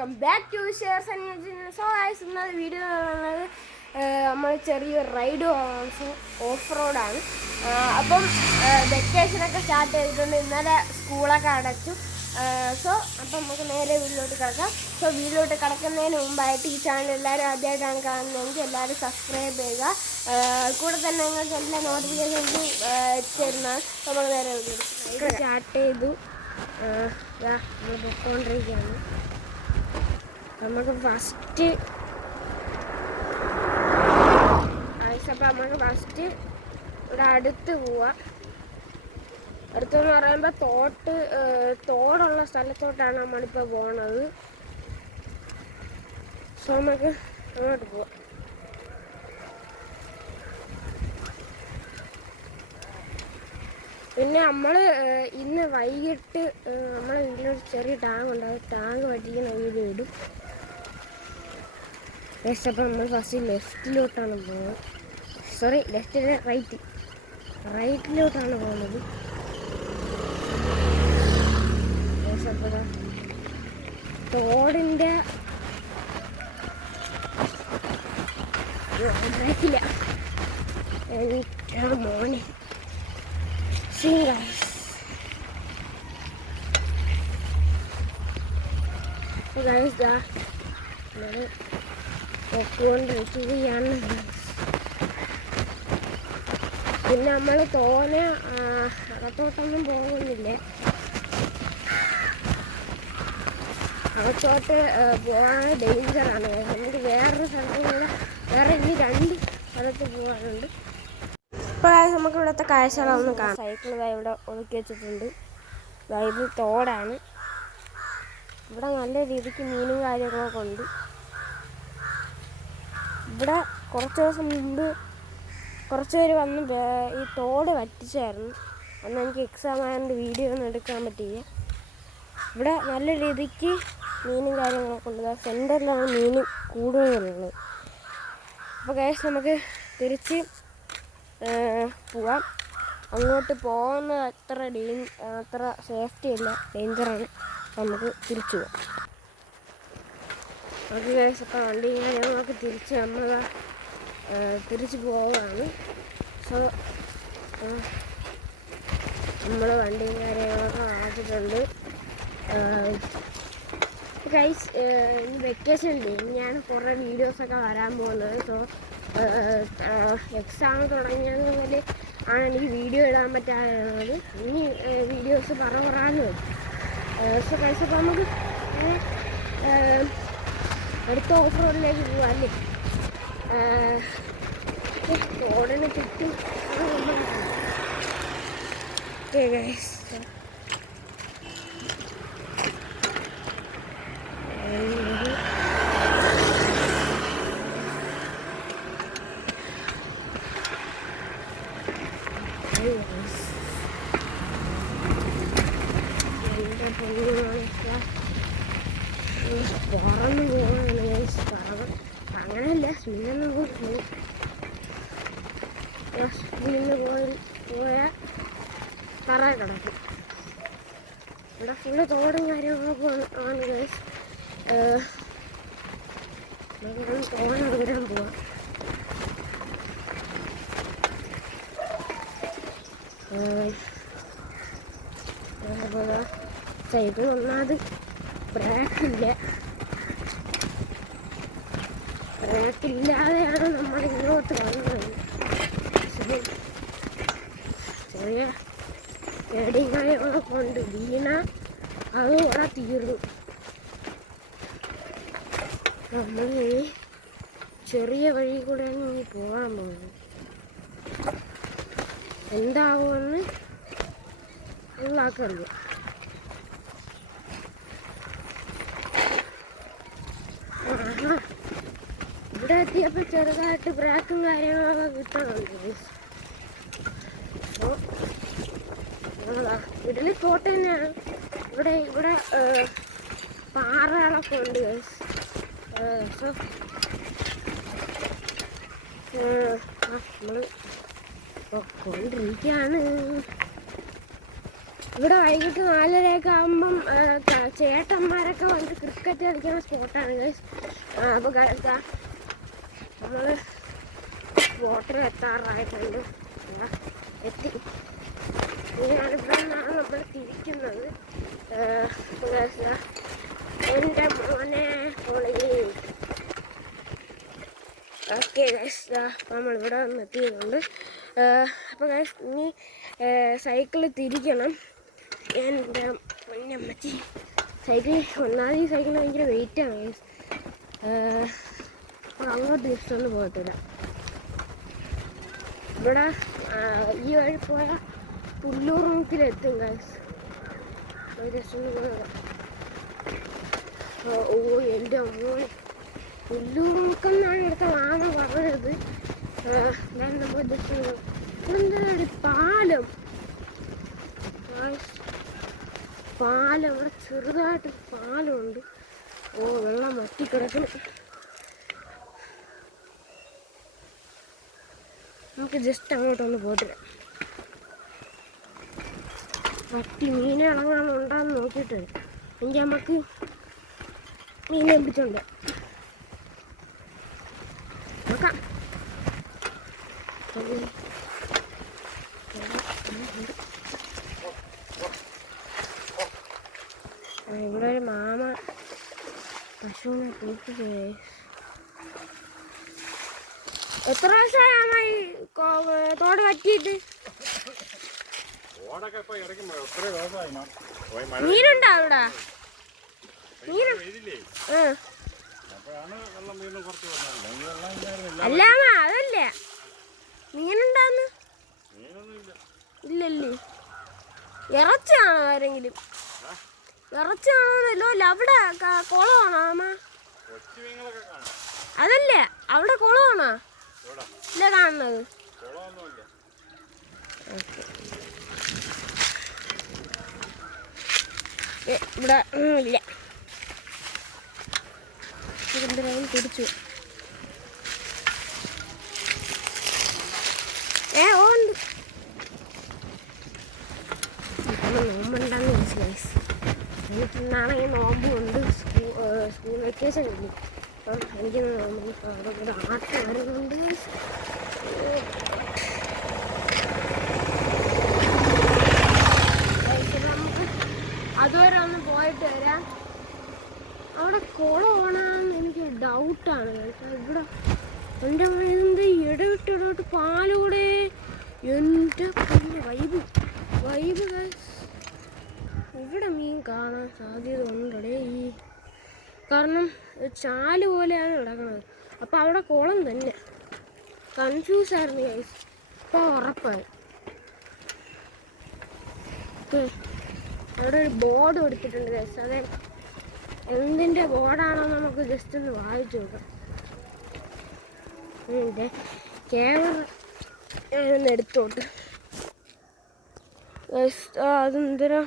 Welcome back to shares and news. So guys, ഇന്നത്തെ video എന്ന് നമ്മൾ ചെറിയൊരു റൈഡ് പോകാൻ ഓഫ് റോഡാണ്. അപ്പം വെക്കേഷനൊക്കെ സ്റ്റാർട്ട് ചെയ്തിട്ടുണ്ട്. ഇന്നലെ സ്കൂളൊക്കെ അടച്ചു. അപ്പം നമുക്ക് നേരെ വീട്ടിലോട്ട് കിടക്കാം. സോ വീട്ടിലോട്ട് കിടക്കുന്നതിന് മുമ്പായിട്ട് ഈ ചാനൽ എല്ലാവരും ആദ്യമായിട്ടാണ് കാണുന്നതെങ്കിൽ എല്ലാവരും സബ്സ്ക്രൈബ് ചെയ്യുക. കൂടെ തന്നെ നിങ്ങൾക്ക് എല്ലാ നോട്ടിഫിക്കേഷൻസും എത്തിച്ചേരുന്നതാണ്. നമുക്ക് നേരെ വീട്ടിലോട്ട് സ്റ്റാർട്ട് ചെയ്തു. നമ്മൾ പൊക്കോണ്ടിരിക്കുകയാണ്. നമുക്ക് ഫസ്റ്റ് ഇവിടെ അടുത്ത് പോവാം. അടുത്തെന്ന് പറയുമ്പോൾ തോടുള്ള സ്ഥലത്തോട്ടാണ് നമ്മളിപ്പോൾ പോണത്. സോ നമുക്ക് അങ്ങോട്ട് പോവാം. പിന്നെ നമ്മൾ ഇന്ന് വൈകിട്ട് നമ്മളെ വീട്ടിലൊരു ചെറിയ ടാങ്ക് ഉണ്ട്. അത് ടാങ്ക് വറ്റിക്കുന്ന വീഡിയോ ഇടും. അപ്പം നമ്മൾ ഫസ്റ്റ് ലെഫ്റ്റിലോട്ടാണ് പോകുന്നത്. സോറി, ലെഫ്റ്റിലെ റൈറ്റിലോട്ടാണ് പോകുന്നത്. തോടിൻ്റെ ബ്രേക്കില്ല മോനെ. പൊക്കോണ്ടിരിക്കുകയാണ്. പിന്നെ നമ്മൾ തോനെ അകത്തോട്ടൊന്നും പോകുന്നില്ല. അകത്തോട്ട് പോകാൻ ഡേഞ്ചറാണ്. നമുക്ക് വേറൊരു സ്ഥലത്ത് വേറെ ഇനി 2 സ്ഥലത്ത് പോകാനുണ്ട്. ഇപ്പോൾ നമുക്ക് ഇവിടുത്തെ കാഴ്ചകളൊന്നും കാണാം. സൈക്കിൾ ഇവിടെ ഒതുക്കി വെച്ചിട്ടുണ്ട്. ഇത് തോടാണ്. ഇവിടെ നല്ല രീതിക്ക് മീനും കാര്യങ്ങളൊക്കെ ഉണ്ട്. ഇവിടെ കുറച്ച് ദിവസം മുമ്പ് കുറച്ച് പേര് വന്ന് ഈ തോട് വറ്റിച്ചായിരുന്നു. അന്ന് എനിക്ക് എക്സാം ആയതുകൊണ്ട് വീഡിയോ ഒന്നും എടുക്കാൻ പറ്റില്ല. ഇവിടെ നല്ല രീതിക്ക് മീനും കാര്യങ്ങളൊക്കെ ഉണ്ട്. സെൻറ്ററിലാണ് മീൻ കൂടുതലുള്ളത്. അപ്പോൾ ഗൈസ്, നമുക്ക് തിരിച്ച് പോവാം. അങ്ങോട്ട് പോകുന്നത് അത്ര സേഫ്റ്റി ഇല്ല, ഡേഞ്ചറാണ്. നമുക്ക് തിരിച്ചു പോവാം. നമുക്ക് ഗൈസ് അപ്പോൾ വണ്ടി നമുക്ക് തിരിച്ച് പോവുകയാണ്. സോ നമ്മൾ വണ്ടിയും കാര്യങ്ങളൊക്കെ ആക്കിയിട്ടുണ്ട്. ഗൈസ്, ഇനി വെക്കേഷൻ ഇല്ലേ, ഇനിയാണ് കുറേ വീഡിയോസൊക്കെ വരാൻ പോകുന്നത്. സോ എക്സാം തുടങ്ങിയത് മുതൽ ആണ് എനിക്ക് വീഡിയോ ഇടാൻ പറ്റാറുള്ളത്. ഇനി വീഡിയോസ് പറയാന്ന് വരും. സോ ഗൈസ്, അപ്പോൾ നമുക്ക് അടുത്ത ഓഫ് റോഡിലേക്ക് പോവാം അല്ലേ. റോഡിന് ചുറ്റും ഓക്കെ ഗൈസ്. പറന്ന് പോകാനാണ്. അങ്ങനെയല്ല, സ്പീഡിൽ പോയാൽ തറ കിടക്കും. ഇവിടെ ഫുള്ള് തോടും കാര്യങ്ങളൊക്കെ ആണ് ഗൈസ്. നമുക്ക് തോനെ ദൂരം പോവാം. സൈക്കിൾ ഒന്നാമത് ബ്രേക്കില്ലാതെയാണ് നമ്മൾ ഇങ്ങോട്ട് വന്നത്. ചെറിയ പേടിയും കാര്യങ്ങളൊക്കെ ഉണ്ട്. വീണ അത് ഇവിടെ തീർന്നു. നമ്മൾ ഈ ചെറിയ വഴി കൂടെയാണ് ഇനി പോകാൻ പോകുന്നത്. എന്താവുമെന്ന് ഉള്ളാക്കറിയാം. ഇവിടെ എത്തിയപ്പോൾ ചെറുതായിട്ട് ബ്രേക്കും കാര്യങ്ങളൊക്കെ കിട്ടണുണ്ട്. അപ്പോൾ ഇഡലി കോട്ട തന്നെയാണ്. ഇവിടെ പാറകളൊക്കെ ഉണ്ട്. നമ്മൾ കൊണ്ടിരിക്കുകയാണ്. ഇവിടെ വൈകിട്ട് 4:30 ആകുമ്പം ചേട്ടന്മാരൊക്കെ വന്ന് ക്രിക്കറ്റ് കളിക്കുന്ന സ്പോട്ടാണ് ഗൈസ്. അപ്പോൾ നമ്മൾ സ്പോട്ടിൽ എത്താറായിട്ടുണ്ട്. എത്തി. ഞാനിവിടെ നിന്നാണ് നമ്മൾ തിരിക്കുന്നത്. എൻ്റെ മോനെ പൊളി. ഓക്കെ ഗൈസ്, നമ്മളിവിടെ വന്ന് എത്തിയതുകൊണ്ട് അപ്പോൾ ഗൈസ് ഇനി സൈക്കിൾ തിരിക്കണം. എൻ്റെ പൊന്നമ്മച്ചി ഒന്നാമത് ഈ സൈക്കിൾ ഭയങ്കര വെയിറ്റാണ് ഗൈസ്. അപ്പോൾ അങ്ങോട്ട് ജസ്റ്റ് ഒന്ന് പോകത്തില്ല. ഇവിടെ ഈ വഴി പോയാൽ പുല്ലൂർ മൂക്കിലെത്തും ഗൈസ്. ജസ്റ്റ് ഒന്ന് പോകാം. ഓ എൻ്റെ മോനെ, പുല്ലൂർ മൂക്കെന്നാണ് ഇവിടുത്തെ മാമ പറഞ്ഞത്. നമ്മൾ ജസ്റ്റ് എന്താണ് പാലം. ഇവിടെ ചെറുതായിട്ട് പാലമുണ്ട്. ഓ വെള്ളം വറ്റിക്കിടക്കും. നമുക്ക് ജസ്റ്റ് അങ്ങോട്ടൊന്ന് പോയിട്ട് വറ്റി മീനെ ഇളങ്ങാനുണ്ടാന്ന് നോക്കിയിട്ട് എനിക്ക് നമുക്ക് മീനെ പിടിച്ചുണ്ട് നോക്കാം. ഇവിടെ ഒരു മാമ പശുവിനെ കൂട്ടില്ലേ. എത്ര വർഷമായി തോട് പറ്റിയിട്ട്? നീരുണ്ടോ അവിടെ? അല്ലാമ അതല്ലേ മീനുണ്ടാന്ന്? ഇല്ലല്ലേ. ഇറച്ചിയാണോ ആരെങ്കിലും? ഇറച്ചിയാണോന്നല്ലോ. അവിടെ കുളമാണോ അമ്മ? അതല്ലേ അവിടെ കുളമാണോ? ഇല്ല കാണുന്നത്. ഇവിടെ ഇല്ല. എന്തിനാണ് തിരിച്ചു? ഉണ്ട്. നോമ്പുണ്ടെന്ന് മനസ്സിലായി. എനിക്കിന്നാണെങ്കിൽ നോമ്പുണ്ട്. സ്കൂൾ വെക്കേഷൻ കഴിഞ്ഞു. അപ്പം എനിക്ക് അവിടെ ആട്ട് വരുന്നുണ്ട്. നമുക്ക് അതുവരെ ഒന്ന് പോയിട്ട് വരാം. അവിടെ കുളമാണെന്ന് എനിക്ക് ഡൗട്ടാണ്. ഇവിടെ എൻ്റെ എന്ത് ഇടവിട്ട് പാലൂടെ എൻ്റെ വൈബ്. ഇവിടെ മീൻ കാണാൻ സാധ്യത ഉണ്ടേ. കാരണം ചാല് പോലെയാണ് കിടക്കുന്നത്. അപ്പം അവിടെ കുളം തന്നെ. കൺഫ്യൂസ് ആയിരുന്നു ഗൈസ്. ഇപ്പം ഉറപ്പാണ്. അവിടെ ഒരു ബോർഡ് കൊടുത്തിട്ടുണ്ട് ഗൈസ്. അതെ എന്തിൻ്റെ ബോർഡാണോ നമുക്ക് ജസ്റ്റ് ഒന്ന് വായിച്ചു നോക്കാം. ക്യാമറ ഞാനൊന്ന് എടുത്തോട്ട്. അതെന്തിനാ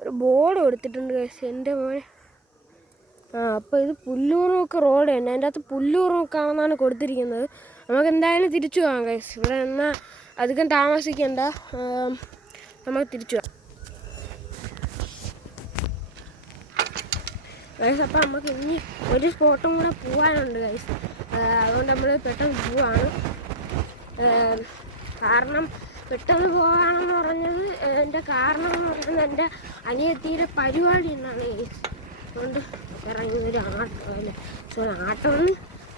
ഒരു ബോർഡ് കൊടുത്തിട്ടുണ്ട് ഗൈസ്. എൻ്റെ മോനെ അപ്പോൾ ഇത് പുല്ലൂർമുക്ക് റോഡ് തന്നെ. അതിൻ്റെ അകത്ത് പുല്ലൂർമുക്കാണെന്നാണ് കൊടുത്തിരിക്കുന്നത്. നമുക്ക് എന്തായാലും തിരിച്ചു പോകാം ഗൈസ്. ഇവിടെ എന്നാൽ അധികം താമസിക്കണ്ട, നമുക്ക് തിരിച്ചു പോകാം ഗൈസ്. അപ്പോൾ നമുക്ക് ഇനി ഒരു സ്പോട്ടും കൂടെ പോകാനുണ്ട് ഗൈസ്. അതുകൊണ്ട് നമ്മൾ പെട്ടെന്ന് പോവാണ്. കാരണം പെട്ടെന്ന് പോകാനെന്ന് പറഞ്ഞത് എൻ്റെ കാരണം എന്ന് പറയുന്നത് എൻ്റെ അനിയത്തിയുടെ പരിപാടി എന്നാണ് ഗൈസ്. അതുകൊണ്ട് ഇറങ്ങിയൊരു ആട്ടം വന്ന്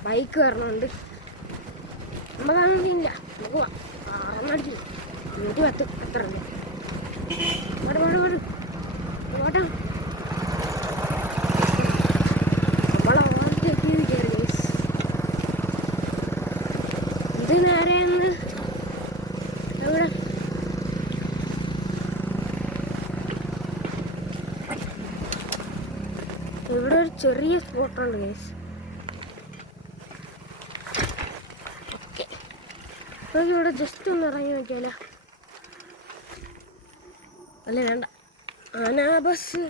ബൈക്ക് വരണമുണ്ട്. നമുക്കാണെന്നില്ല നമുക്ക് പോവാം. മടി 110 അത്ര ഉണ്ട്. ഓട്ടം നമ്മളെ ഓർത്തെത്തിയത് ഗൈസ്. ഇത് നേരെ എവിടെ ഇവിടെ ഒരു ചെറിയ സ്പോട്ടുണ്ട് ഗൈസ്. ഓക്കെ, അപ്പോൾ ഇവിടെ ജസ്റ്റ് ഒന്ന് ഇറങ്ങി നോക്കിയാലോ? അല്ല വേണ്ട, ആനാ ബസ്.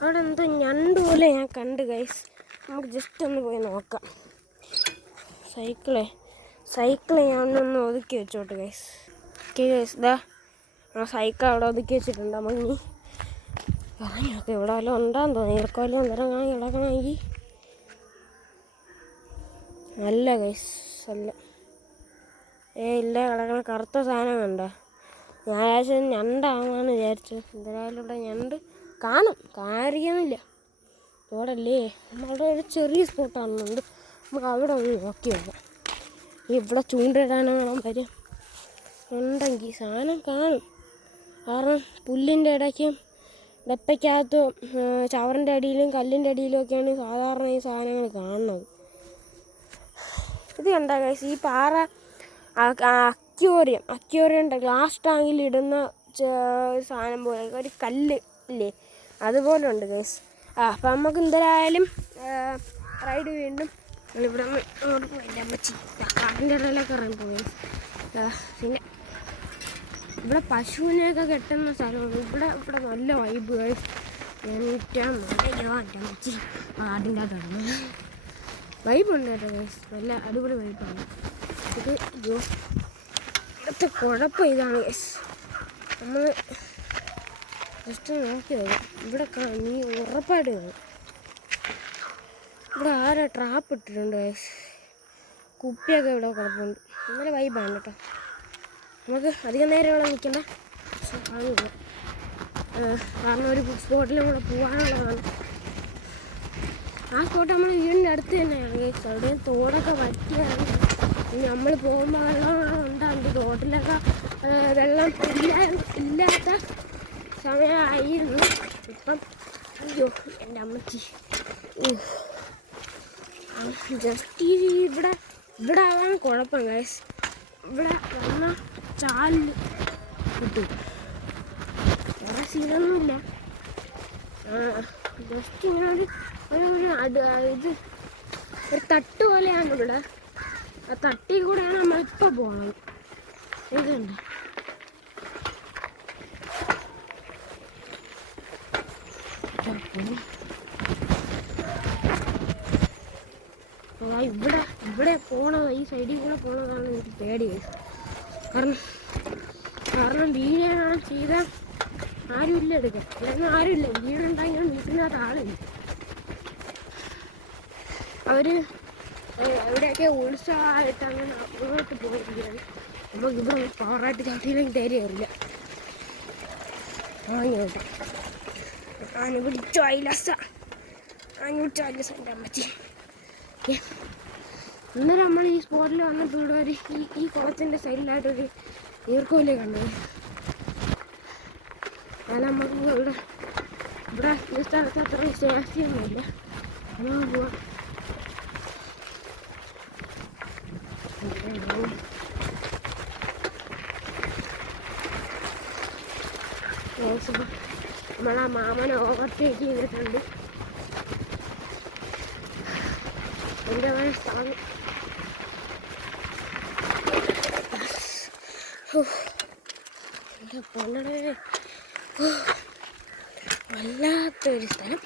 അവിടെ എന്തോ ഞണ്ട് പോലെ ഞാൻ കണ്ട് ഗൈസ്. നമുക്ക് ജസ്റ്റ് ഒന്ന് പോയി നോക്കാം. സൈക്കിളെ സൈക്കിൾ ഞാനൊന്ന് ഒതുക്കി വെച്ചോട്ടെ ഗൈസ്. ഓക്കെ ഗൈസ്, ഇതാ ആ സൈക്കിൾ അവിടെ ഒതുക്കി വെച്ചിട്ടുണ്ട്. നമുക്ക് ഇനി ഇറങ്ങിയൊക്കെ ഇവിടെ വല്ലതും ഉണ്ടാന്ന് തോന്നി. ഇറക്കം വല്ലതും ഇറങ്ങാൻ ഇളകണമെങ്കിൽ അല്ല ഗൈസ്, അല്ല. ഇല്ല, കിടക്കണ കറുത്ത സാധനം കണ്ട. ഞായറാഴ്ച ഞണ്ടാണെന്നാണ് വിചാരിച്ചത്. എന്തായാലും ഇവിടെ ഞണ്ട് കാണും, കാണാതിരിക്കുന്നില്ല. ഇവിടല്ലേ നമ്മളുടെ ഒരു ചെറിയ സ്പോട്ടാണെന്നുണ്ട്. നമുക്ക് അവിടെ ഒന്ന് നോക്കി നോക്കാം. ഇവിടെ ചൂണ്ടിടാനാണ് വരും ഉണ്ടെങ്കിൽ സാധനം കാണും. കാരണം പുല്ലിൻ്റെ ഇടയ്ക്കും ഡപ്പയ്ക്കകത്തും ചവറിൻ്റെ അടിയിലും കല്ലിൻ്റെ അടിയിലും ഒക്കെയാണ് സാധാരണ ഈ സാധനങ്ങൾ കാണുന്നത്. ഇത് കണ്ടാ ഗൈസ്, ഈ പാറ അക്വേറിയം ഗ്ലാസ് ടാങ്കിൽ ഇടുന്ന ഒരു സാധനം പോലെ ഒരു കല്ല് ഇല്ലേ, അതുപോലെ ഉണ്ട് ഗൈസ്. അപ്പം നമുക്ക് എന്തായാലും റൈഡ് വീണ്ടും ഇവിടെ നിന്ന് അങ്ങോട്ട് പോയില്ല. അമ്മച്ചി കാട്ടിൻ്റെ ഇടയിലൊക്കെ ഇറങ്ങിപ്പോയി. പിന്നെ ഇവിടെ പശുവിനെയൊക്കെ കെട്ടുന്ന സ്ഥലമാണ്. ഇവിടെ നല്ല വൈബ് ഗൈസ്. എൻ്റെ അമ്മച്ചി കാട്ടിൻ്റെ അകത്ത് വൈബുണ്ട് കേട്ടോ ഗൈസ്, നല്ല അടിപൊളി വൈബാണ് ഇത്. ഇവിടുത്തെ കുഴപ്പം ഇതാണ് ഗൈസ്, നമ്മൾ ജസ്റ്റ് നോക്കി നോക്കാം. ഇവിടെ നീ ഉറപ്പായിട്ട് കാണും. ഇവിടെ ആരാ ട്രാപ്പ് ഇട്ടിട്ടുണ്ട് ഗൈസ്, കുപ്പിയൊക്കെ ഇവിടെ കുഴപ്പമുണ്ട്. നല്ല വൈബാണ് കേട്ടോ. നമുക്ക് അധികം നേരം ഇവിടെ നിൽക്കണ്ട, കാരണം ഒരു സ്പോട്ടിലും കൂടെ പോകാനുള്ളതാണ്. ആ സ്പോട്ട് നമ്മൾ വീടിൻ്റെ അടുത്ത് തന്നെയാണ് ഗൈസ്. അവിടെ തോടൊക്കെ വറ്റിയാണ്. നമ്മൾ പോകുമ്പോൾ വെള്ളം ഉണ്ടാകും. തോട്ടിലൊക്കെ വെള്ളം ഇല്ലാത്ത സമയമായിരുന്നു. ഇപ്പം അയ്യോ എൻ്റെ അമ്മച്ചി, ജസ്റ്റ് ഇവിടെ ആകാൻ കുഴപ്പം ഗൈസ്. ഇവിടെ വന്ന ചാലിൽ കിട്ടും, വേറെ സീനൊന്നുമില്ല. ജസ്റ്റ് ഇങ്ങനെ ഇത് ഒരു തട്ട് പോലെയാണ് ഇവിടെ. ആ തട്ടിൽ കൂടെയാണ് നമ്മളിപ്പോൾ പോകുന്നത്. ഇതുണ്ട് ഇവിടെ പോണത്, ഈ സൈഡിൽ കൂടെ പോണതാണ് എനിക്ക് പേടി. കാരണം വീഴാണ് ചെയ്താൽ ആരുമില്ല എടുക്കാൻ, അല്ലെങ്കിൽ ആരുമില്ല. വീടുണ്ടായി വീട്ടിനകത്ത് ആളില്ല. അവർ എവിടെയൊക്കെ ഉത്സാഹമായിട്ട് അങ്ങനെ അങ്ങോട്ട് പോയിരിക്കുകയാണ്. നമുക്ക് ഇവിടെ പവറായിട്ട് ചവിട്ടിയില്ലെങ്കിൽ തേരി കയറില്ല. ആഞ്ഞോട്ട് ആഞ്ഞു പിടിച്ചോ ഐലസ, ആഞ്ഞുപിടിച്ചോ ഐലസ എൻ്റെ അമ്മച്ചി. ഇന്നലെ നമ്മൾ ഈ സ്പോട്ടിൽ വന്നപ്പോൾ ഇവിടെ ഒരു ഈ കുളത്തിൻ്റെ സൈഡിലായിട്ടൊരു നീർക്കോലി കണ്ടത്. അത് നമുക്ക് ഇവിടെ ഈ സ്ഥലത്ത് അത്ര സേഫ്റ്റിയൊന്നുമില്ല. നമുക്ക് പോവാം. നമ്മളാ മാമനെ ഓവർടേക്ക് ചെയ്തിട്ടുണ്ട്. എൻ്റെ സ്ഥലം എൻ്റെ പൊന്നടേ, വല്ലാത്തൊരു സ്ഥലം.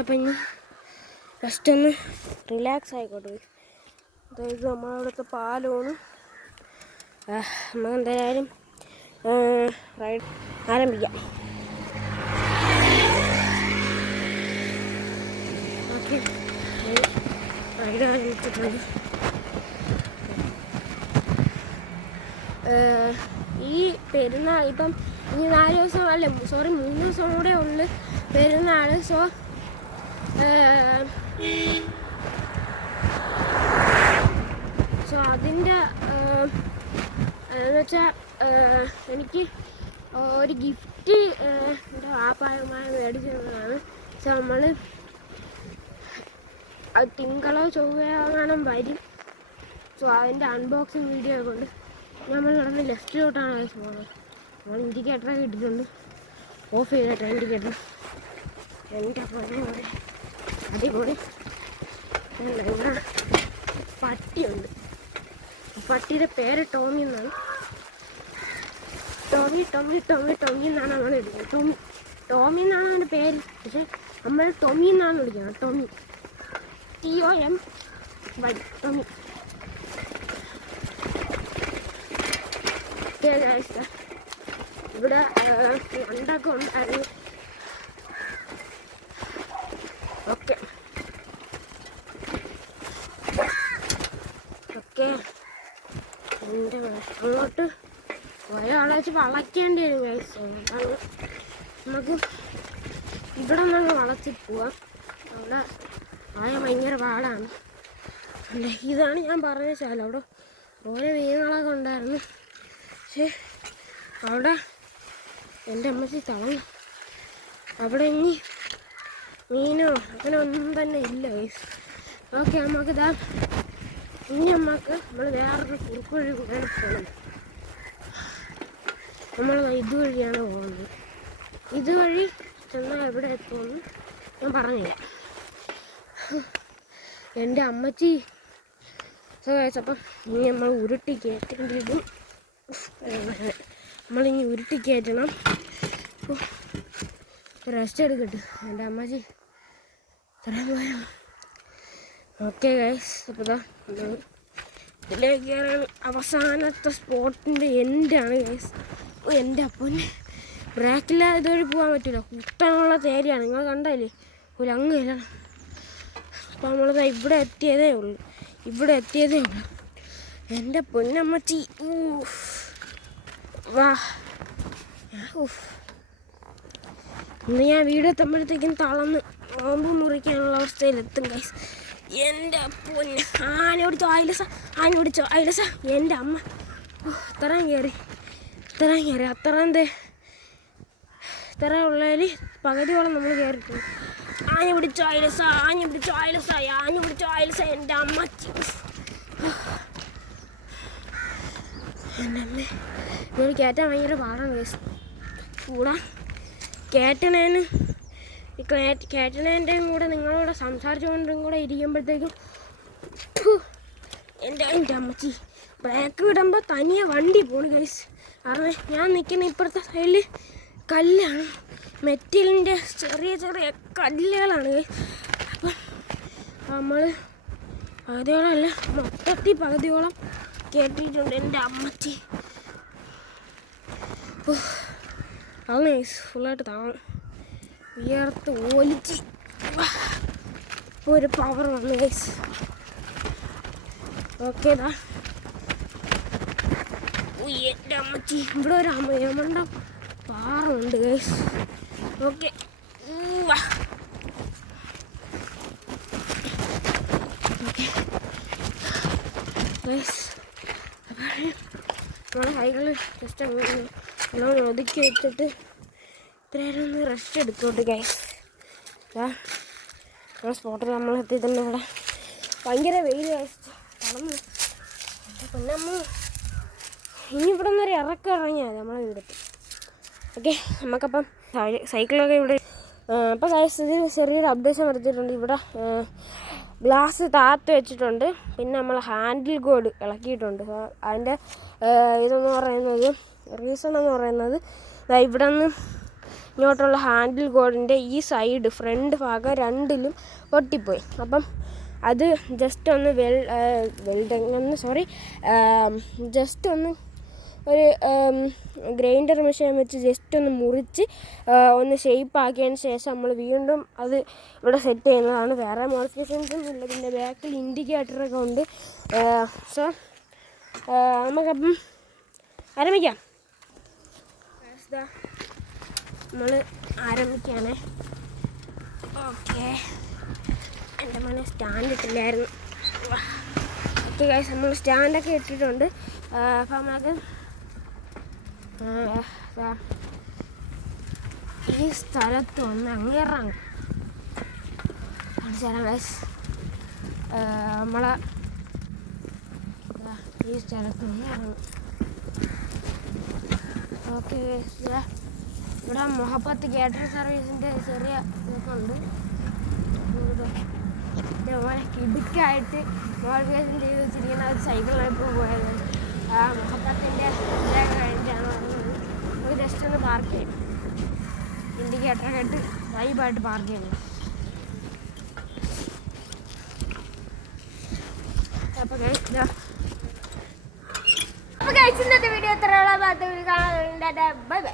അപ്പം ഇനി ജസ്റ്റ് ഒന്ന് റിലാക്സ് ആയിക്കോട്ടെ. അതായത് നമ്മളവിടുത്തെ പാലമാണ്. നമുക്ക് എന്തായാലും റൈഡ് ആരംഭിക്കാം. ഓക്കെ, റൈഡ് ആരംഭിച്ചിട്ടുണ്ട്. ഈ പെരുന്നാൾ ഇപ്പം ഇനി 4 ദിവസം അല്ല 3 ദിവസം കൂടെ ഉള്ളു പെരുന്നാൾ. സോ അതിൻ്റെ എന്നുവെച്ചാൽ എനിക്ക് ഒരു ഗിഫ്റ്റ് എൻ്റെ വാപ്പായമായി മേടിച്ചതാണ്. സോ നമ്മൾ അത് തിങ്കളോ ചൊവ്വയോ കാണാൻ വരും. സോ അതിൻ്റെ അൺബോക്സിങ് വീഡിയോ കൊണ്ട് നമ്മൾ കിടന്ന് ലെഫ്റ്റിലോട്ടാണ് പോകുന്നത്. നമ്മൾ ഇൻഡിക്കേറ്ററൊക്കെ ഇട്ടിട്ടുണ്ട്, ഓഫ് ചെയ്തിട്ട് ഇൻഡിക്കേറ്റർ. എൻ്റെ പോലെ അടിപൊളി. ഇവിടെ പട്ടിയുണ്ട്. പട്ടിയുടെ പേര് ടോമി എന്നാണ്. ടോമി എന്നാണ് നമ്മൾ വിളിക്കുന്നത്. ടോമി എന്നാണ് അവൻ്റെ പേര്, പക്ഷെ നമ്മൾ ടോമി എന്നാണ് വിളിക്കുന്നത്. ടോമി TOM വട്ടം ഇവിടെ ഞണ്ടൊക്കെ ഉണ്ടായിരുന്നു. ഓക്കെ ഓക്കെ അങ്ങോട്ട് ഒരാളെ വെച്ച് വളയ്ക്കേണ്ടി വരും ഗൈസ്. നമുക്ക് ഇവിടെ നിന്ന് വളർത്തി പോവാം. അവിടെ ആയ ഭയങ്കര പാടാണ്. ഇതാണ് ഞാൻ പറഞ്ഞ ശാല. അവിടെ ഓരോ മീനുകളൊക്കെ ഉണ്ടായിരുന്നു. പക്ഷേ അവിടെ എൻ്റെ അമ്മച്ചി തളർന്നു. അവിടെ ഇനി മീനോ അങ്ങനെ ഒന്നും തന്നെ ഇല്ല ഗൈസ്. ഓക്കെ നമുക്കിതാ ഇനി നമ്മൾ വേറൊരു കുറുക്ക് വഴി കൂടെയാണ് പോകുന്നത്. നമ്മൾ ഇതുവഴിയാണ് പോകുന്നത്. ഇതുവഴി ചെന്നാൽ എവിടെ എത്തുമെന്ന് ഞാൻ പറഞ്ഞില്ല. എൻ്റെ അമ്മച്ചി അപ്പം ഇനി നമ്മൾ ഉരുട്ടി കയറ്റേണ്ടിയിട്ടും നമ്മളിനി ഉരുട്ടി കയറ്റണം. റെസ്റ്റ് എടുക്കട്ടെ എൻ്റെ അമ്മച്ചി ഇത്രയും പോയാൽ. ഓക്കെ ഗൈസ്, അപ്പോൾ ഇതാ ഇതിലേക്കാണ് അവസാനത്തെ സ്പോട്ടിൻ്റെ എൻഡാണ് ഗൈസ്. എൻ്റെ അപ്പന് ബ്രേക്കില്ലാതെ ഇതുവഴി പോകാൻ പറ്റില്ല. കുട്ടനുള്ള തേരിയാണ്, നിങ്ങൾ കണ്ടല്ലേ ഒരു അങ്ങല്ല. അപ്പോൾ നമ്മളിതാ ഇവിടെ എത്തിയതേ ഉള്ളൂ. എൻ്റെ പൊന്നമ്മച്ചി വാ. ഇന്ന് ഞാൻ വീട് എത്തുമ്പോഴത്തേക്കും തളർന്ന് നോമ്പ് മുറിക്കാനുള്ള അവസ്ഥയിലെത്തും ഗൈസ്. എൻ്റെ പൊന്ന് ആന പിടിച്ചോ അയലസ എൻ്റെ അമ്മ ഇത്രയും കയറി ഇത്ര ഉള്ളതിൽ പകുതിയോളം നമ്മൾ കയറിയിട്ടുണ്ട്. ആഞ്ഞു പിടിച്ചോ അയലസ എൻ്റെ അമ്മച്ചി. എൻ്റെ അമ്മ ഇവർ കയറ്റാൻ ഭയങ്കര പാടാണ് കേസ്. കൂടാ കയറ്റണേൻ്റെ കൂടെ നിങ്ങളോട് സംസാരിച്ചുകൊണ്ടും കൂടെ ഇരിക്കുമ്പോഴത്തേക്കും എൻ്റെ അമ്മച്ചി ബ്രേക്ക് വിടുമ്പോൾ തനിയെ വണ്ടി പോണു ഗൈസ്. കാരണം ഞാൻ നിൽക്കുന്ന ഇപ്പുറത്തെ സൈഡിൽ കല്ലാണ്, മെറ്റലിൻ്റെ ചെറിയ കല്ലുകളാണ് ഗൈസ്. അപ്പം നമ്മൾ പകുതിയോളമല്ല മൊത്തത്തിൽ പകുതിയോളം കേട്ടിട്ടുണ്ട് എൻ്റെ അമ്മച്ചി. അത് ഗൈസ് ഫുള്ളായിട്ട് താങ്ങും, വിയർത്ത് ഒലിച്ച് ഇപ്പോൾ ഒരു പവർ വന്നു ഗൈസ്. ഓക്കെ ദാ എൻ്റെ അമ്മച്ചി ഇവിടെ ഒരു അമ്മയുടെ പാറുണ്ട് ഗൈസ്. ഓക്കെ ഗൈസ്, നമ്മളെ കൈകൾ ജസ്റ്റ് അങ്ങനെ ഒതുക്കി വെച്ചിട്ട് ഇത്രയേരം ഒന്ന് റെസ്റ്റ് എടുത്തോട്ട് ഗൈസ്. നമ്മളെ സ്പോട്ടിൽ നമ്മൾ എത്തിയിട്ടുണ്ട്. ഇവിടെ ഭയങ്കര വെയിൽ ഗൈസ്, തളർന്ന്. പിന്നെ നമ്മൾ ഇനി ഇവിടെ നിന്നൊരു ഇറങ്ങിയാൽ നമ്മളെ വീടെത്തി. ഓക്കെ നമുക്കപ്പം സൈക്കിളൊക്കെ ഇവിടെ. അപ്പോൾ ഗൈസ് ഇത് ചെറിയൊരു അപ്ഡേഷൻ വരുത്തിയിട്ടുണ്ട്. ഇവിടെ ഗ്ലാസ് താത്ത് വെച്ചിട്ടുണ്ട്. പിന്നെ നമ്മൾ ഹാൻഡിൽ ഗോഡ് ഇളക്കിയിട്ടുണ്ട്. അതിൻ്റെ ഇതെന്ന് പറയുന്നത് റീസൺ എന്ന് പറയുന്നത് ഇവിടെ നിന്ന് ഇങ്ങോട്ടുള്ള ഹാൻഡിൽ ഗോഡിൻ്റെ ഈ സൈഡ് ഫ്രണ്ട് ഭാഗം രണ്ടിലും പൊട്ടിപ്പോയി. അപ്പം അത് ജസ്റ്റ് ഒന്ന് ജസ്റ്റ് ഒന്ന് ഒരു ഗ്രൈൻഡർ മെഷീൻ വെച്ച് ജസ്റ്റ് ഒന്ന് മുറിച്ച് ഒന്ന് ഷേപ്പ് ആക്കിയതിന് ശേഷം നമ്മൾ വീണ്ടും അത് ഇവിടെ സെറ്റ് ചെയ്യുന്നതാണ്. വേറെ മോഡിഫിക്കേഷൻസ് ഒന്നും ഇല്ല. പിന്നെ ബാക്കിൽ ഇൻഡിക്കേറ്ററൊക്കെ ഉണ്ട്. സോ നമുക്കപ്പം ആരംഭിക്കാം. നമ്മൾ ആരംഭിക്കുകയാണ്. ഓക്കെ എൻ്റെ മോനെ സ്റ്റാൻഡ് ഇട്ടില്ലായിരുന്നു. ഓക്കെ ഗൈസ് നമ്മൾ സ്റ്റാൻഡൊക്കെ ഇട്ടിട്ടുണ്ട്. അപ്പം നമുക്ക് ഈ സ്ഥലത്ത് ഒന്ന് അങ്ങേറാണ് കാണിച്ചാലാം ഗൈസ്. നമ്മളെ ഈ സ്ഥലത്ത് ഒന്ന് ഇറങ്ങും. ഓക്കെ ഗൈസ് ഇവിടെ മുഹബത്ത് കാറ്ററിംഗ് സർവീസിൻ്റെ ചെറിയ ഇതൊക്കെ ഉണ്ട്. ഇതേപോലെ കിടുക്കായിട്ട് മോഡിഫിക്കേഷൻ ചെയ്ത് വെച്ചിരിക്കുന്ന ഒരു സൈക്കിളിനെപ്പോൾ പോയത് ആ മുഹബത്തിൻ്റെ കഴിഞ്ഞിട്ടാണ് പറഞ്ഞത്. നമുക്ക് ജസ്റ്റ് ഒന്ന് പാർക്ക് ചെയ്യും, ഇൻഡിക്കേറ്ററൊക്കെ ഇട്ട് വൈബായിട്ട് പാർക്ക് ചെയ്യണം. അപ്പോൾ ഗൈസ് ഇന്നത്തെ വീഡിയോ എത്രയുള്ള ഭാഗത്ത് കാണാൻ ബൈ ബൈ.